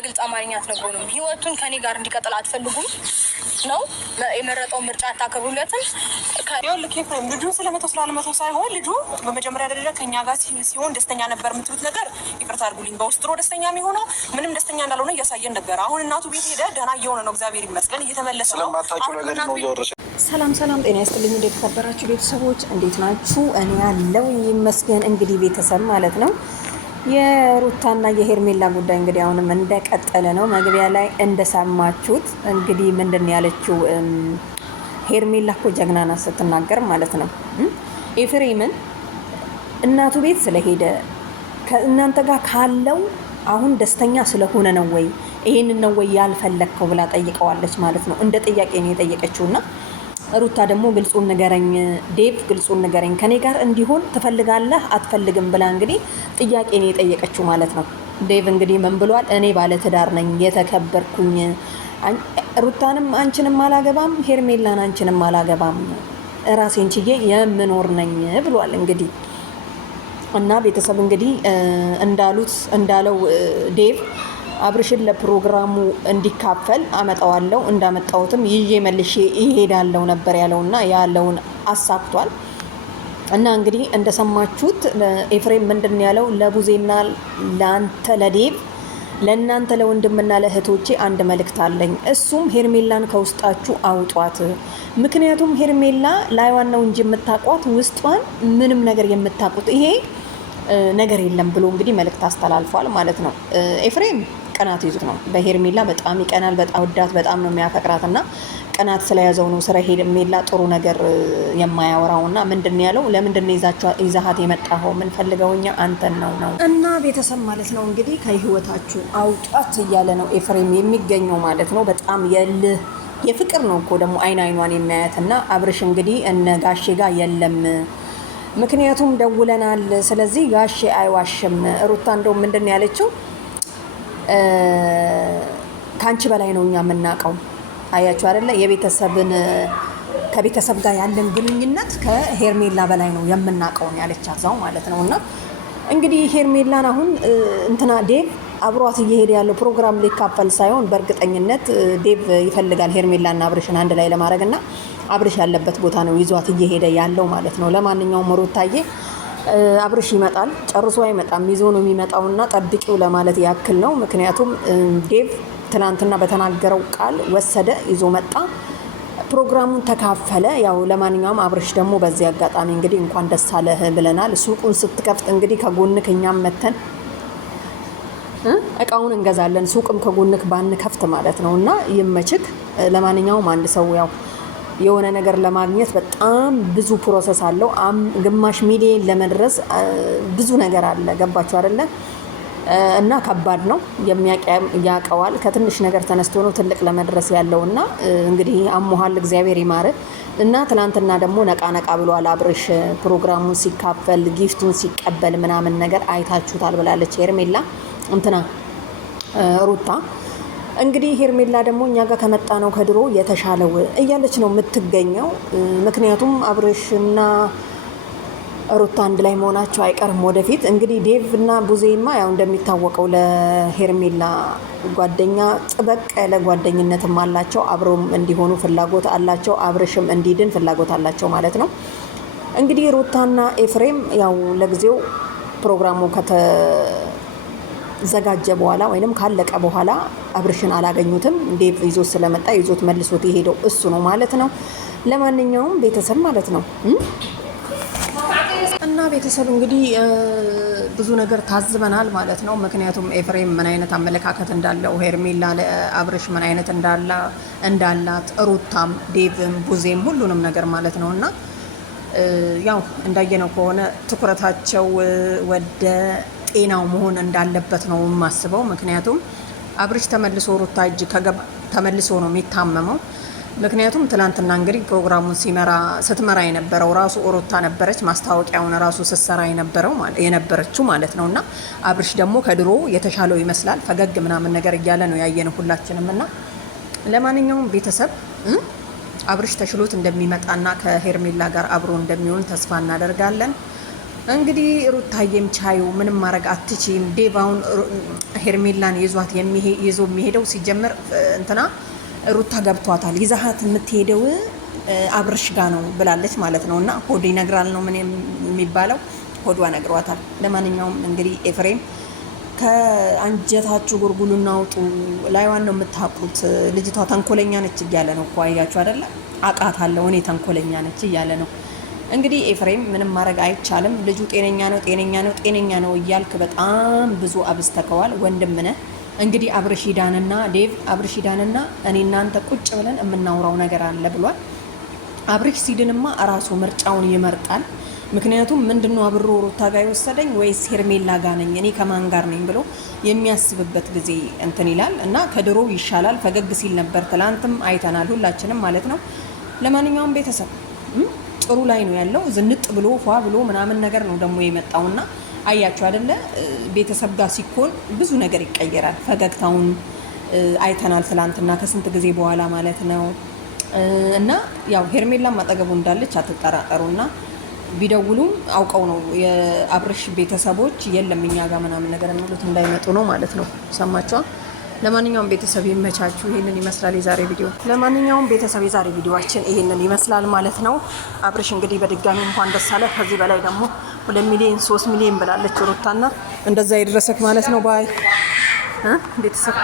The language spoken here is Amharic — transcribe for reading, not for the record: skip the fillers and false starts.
በግልጽ አማርኛ አትነግሩንም? ህይወቱን ከኔ ጋር እንዲቀጥል አትፈልጉም ነው? የመረጠው ምርጫ አታከብሩለትም? ይኸውልህ ኤፍሬም ልጁን ስለመተው ስላለመተው ሳይሆን ልጁ በመጀመሪያ ደረጃ ከኛ ጋር ሲሆን ደስተኛ ነበር የምትሉት ነገር ይቅርታ አድርጉልኝ፣ በውስጥ ድሮ ደስተኛ የሚሆነው ምንም ደስተኛ እንዳልሆነ እያሳየን ነበር። አሁን እናቱ ቤት ሄደ ደህና እየሆነ ነው፣ እግዚአብሔር ይመስገን እየተመለሰ ነው። ሰላም ሰላም፣ ጤና ይስጥልኝ። እንዴት ተከበራችሁ ቤተሰቦች እንዴት ናችሁ? እኔ ያለው ይመስገን። እንግዲህ ቤተሰብ ማለት ነው የሩታና የሄርሜላ ጉዳይ እንግዲህ አሁንም እንደቀጠለ ነው። መግቢያ ላይ እንደሰማችሁት እንግዲህ ምንድን ያለችው ሄርሜላ እኮ ጀግና ናት ስትናገር ማለት ነው። ኤፍሬምን እናቱ ቤት ስለሄደ ከእናንተ ጋር ካለው አሁን ደስተኛ ስለሆነ ነው ወይ ይሄንን ነው ወይ ያልፈለግከው ብላ ጠይቀዋለች ማለት ነው። እንደ ጥያቄ ነው የጠየቀችውና ሩታ ደግሞ ግልጹን ንገረኝ ዴቭ፣ ግልጹን ንገረኝ ከኔ ጋር እንዲሆን ትፈልጋለህ አትፈልግም ብላ እንግዲህ ጥያቄ ነው የጠየቀችው ማለት ነው። ዴቭ እንግዲህ ምን ብሏል? እኔ ባለ ትዳር ነኝ የተከበርኩኝ፣ ሩታንም አንቺንም አላገባም፣ ሄርሜላን አንቺንም አላገባም፣ ራሴን ችዬ የምኖር ነኝ ብሏል እንግዲህ እና ቤተሰብ እንግዲህ እንዳለው ዴቭ አብርሽን ለፕሮግራሙ እንዲካፈል አመጣዋለሁ እንዳመጣውትም ይዤ መልሼ ይሄዳለው ነበር ያለውና ያለውን አሳክቷል። እና እንግዲህ እንደሰማችሁት ኤፍሬም ምንድን ያለው ለቡዜና ለአንተ ለዴቭ ለእናንተ ለወንድምና ለእህቶቼ አንድ መልእክት አለኝ። እሱም ሄርሜላን ከውስጣችሁ አውጧት። ምክንያቱም ሄርሜላ ላይዋን ነው እንጂ የምታቋት ውስጧን ምንም ነገር የምታቁት ይሄ ነገር የለም ብሎ እንግዲህ መልእክት አስተላልፏል ማለት ነው። ኤፍሬም ቀናት ይዙት ነው በሄርሜላ በጣም ይቀናል። በጣም ወዳት በጣም ነው የሚያፈቅራት እና ቀናት ስለያዘው ነው ስለ ሄርሜላ ጥሩ ነገር የማያወራውና ምንድን ያለው ለምንድን ይዛሃት የመጣኸው ምን ፈልገውኛ አንተን ነው እና ቤተሰብ ማለት ነው እንግዲህ ከህይወታችሁ አውጣት እያለ ነው ኤፍሬም የሚገኘው ማለት ነው። በጣም የፍቅር ነው እኮ ደግሞ አይኗን የሚያያትና አብርሽ እንግዲህ እነ ጋሼ ጋር የለም ምክንያቱም ደውለናል፣ ስለዚህ ጋሼ አይዋሽም። ሩታ እንደው ምንድን ያለችው ካንቺ በላይ ነው እኛ የምናውቀው። አያችሁ አይደለ? ከቤተሰብ ጋር ያለን ግንኙነት ከሄርሜላ በላይ ነው የምናውቀው ያለቻት ዛው ማለት ነው። እና እንግዲህ ሄርሜላን አሁን እንትና ዴቭ አብሯት እየሄደ ያለው ፕሮግራም ሊካፈል ሳይሆን በእርግጠኝነት ዴቭ ይፈልጋል ሄርሜላና አብርሽን አንድ ላይ ለማድረግና አብርሽ ያለበት ቦታ ነው ይዟት እየሄደ ያለው ማለት ነው። ለማንኛውም ሩታዬ አብርሽ ይመጣል፣ ጨርሶ አይመጣም፣ ይዞ ነው የሚመጣውና ጠብቂው ለማለት ያክል ነው። ምክንያቱም ዴቭ ትናንትና በተናገረው ቃል ወሰደ፣ ይዞ መጣ፣ ፕሮግራሙን ተካፈለ። ያው ለማንኛውም አብርሽ ደግሞ በዚህ አጋጣሚ እንግዲህ እንኳን ደስ አለህ ብለናል። ሱቁን ስትከፍት እንግዲህ ከጎንክ እኛም መተን እቃውን እንገዛለን፣ ሱቅም ከጎንክ ባንከፍት ማለት ነው እና ይመችክ። ለማንኛውም አንድ ሰው ያው የሆነ ነገር ለማግኘት በጣም ብዙ ፕሮሰስ አለው። ግማሽ ሚሊዮን ለመድረስ ብዙ ነገር አለ። ገባችሁ አይደለ? እና ከባድ ነው። ያቀዋል። ከትንሽ ነገር ተነስቶ ነው ትልቅ ለመድረስ ያለውና እንግዲህ አሞሃል፣ እግዚአብሔር ይማር። እና ትናንትና ደግሞ ነቃ ብሏል አብርሽ ፕሮግራሙን ሲካፈል ጊፍቱን ሲቀበል ምናምን ነገር አይታችሁታል ብላለች ሄርሜላ እንትና ሩታ። እንግዲህ ሄርሜላ ደግሞ እኛ ጋር ከመጣ ነው ከድሮ የተሻለው እያለች ነው የምትገኘው። ምክንያቱም አብርሽና ሩታ አንድ ላይ መሆናቸው አይቀርም ወደፊት። እንግዲህ ዴቭ እና ቡዜማ ያው እንደሚታወቀው ለሄርሜላ ጓደኛ ጥበቅ ያለ ጓደኝነትም አላቸው። አብረውም እንዲሆኑ ፍላጎት አላቸው። አብርሽም እንዲድን ፍላጎት አላቸው ማለት ነው። እንግዲህ ሩታና ኤፍሬም ያው ለጊዜው ፕሮግራሙ ዘጋጀ በኋላ ወይንም ካለቀ በኋላ አብርሽን አላገኙትም። ዴቭ ይዞት ስለመጣ ይዞት መልሶት የሄደው እሱ ነው ማለት ነው። ለማንኛውም ቤተሰብ ማለት ነው እና ቤተሰብ እንግዲህ ብዙ ነገር ታዝበናል ማለት ነው። ምክንያቱም ኤፍሬም ምን አይነት አመለካከት እንዳለው፣ ሄርሜላ ለአብርሽ ምን አይነት እንዳላት፣ ሩታም ዴቭም ቡዜም ሁሉንም ነገር ማለት ነው እና ያው እንዳየነው ከሆነ ትኩረታቸው ወደ ጤናው መሆን እንዳለበት ነው የማስበው። ምክንያቱም አብርሽ ተመልሶ ሩታ እጅ ተመልሶ ነው የሚታመመው። ምክንያቱም ትላንትና እንግዲህ ፕሮግራሙን ስትመራ የነበረው ራሱ ሩታ ነበረች። ማስታወቂያውን ራሱ ስትሰራ የነበረችው ማለት ነው እና አብርሽ ደግሞ ከድሮ የተሻለው ይመስላል። ፈገግ ምናምን ነገር እያለ ነው ያየነው ሁላችንም። እና ለማንኛውም ቤተሰብ አብርሽ ተሽሎት እንደሚመጣና ከሄርሜላ ጋር አብሮ እንደሚሆን ተስፋ እናደርጋለን። እንግዲህ ሩታዬም ቻዩ ምንም ማድረግ አትችይም። ዴቫውን ሄርሜላን ይዞ የሚሄደው ሲጀምር እንትና ሩታ ገብቷታል። ይዛሃት የምትሄደው አብርሽ ጋ ነው ብላለች ማለት ነው። እና ሆድ ይነግራል ነው ምን የሚባለው፣ ሆዷ ነግሯታል። ለማንኛውም እንግዲህ ኤፍሬም ከአንጀታችሁ ጉርጉሉና አውጡ፣ ላይዋን ነው የምታውቁት፣ ልጅቷ ተንኮለኛ ነች እያለ ነው እኮ አያችሁ አይደለ? አውቃታለሁ እኔ ተንኮለኛ ነች እያለ ነው። እንግዲህ ኤፍሬም ምንም ማድረግ አይቻልም። ልጁ ጤነኛ ነው እያልክ በጣም ብዙ አብስተከዋል። ወንድም ነህ እንግዲህ አብርሽዳንና ዴቭ አብርሽዳንና እኔ እናንተ ቁጭ ብለን የምናውራው ነገር አለ ብሏል። አብርሽ ሲድንማ እራሱ ምርጫውን ይመርጣል። ምክንያቱም ምንድነው አብሮ ሩታ ጋር የወሰደኝ ወይስ ሄርሜላ ጋር ነኝ እኔ ከማን ጋር ነኝ ብሎ የሚያስብበት ጊዜ እንትን ይላል እና ከድሮ ይሻላል። ፈገግ ሲል ነበር፣ ትላንትም አይተናል ሁላችንም ማለት ነው። ለማንኛውም ቤተሰብ ጥሩ ላይ ነው ያለው። ዝንጥ ብሎ ፏ ብሎ ምናምን ነገር ነው ደግሞ የመጣውና አያችሁ አይደለ? ቤተሰብ ጋር ሲኮን ብዙ ነገር ይቀየራል። ፈገግታውን አይተናል ትላንትና ከስንት ጊዜ በኋላ ማለት ነው። እና ያው ሄርሜላም አጠገቡ እንዳለች አትጠራጠሩና ቢደውሉም አውቀው ነው የአብርሽ ቤተሰቦች የለም እኛ ጋር ምናምን ነገር የሚሉት እንዳይመጡ ነው ማለት ነው። ሰማችኋ? ለማንኛውም ቤተሰብ ይመቻችሁ። ይሄንን ይመስላል የዛሬ ቪዲዮ። የዛሬ ቪዲዮአችን ይሄንን ይመስላል ማለት ነው። አብርሽ እንግዲህ በድጋሚ እንኳን ደስ አለ። ከዚህ በላይ ደግሞ 2 ሚሊዮን 3 ሚሊዮን ብላለች ሩታና እንደዛ ይድረሰክ ማለት ነው። ባይ ቤተሰብ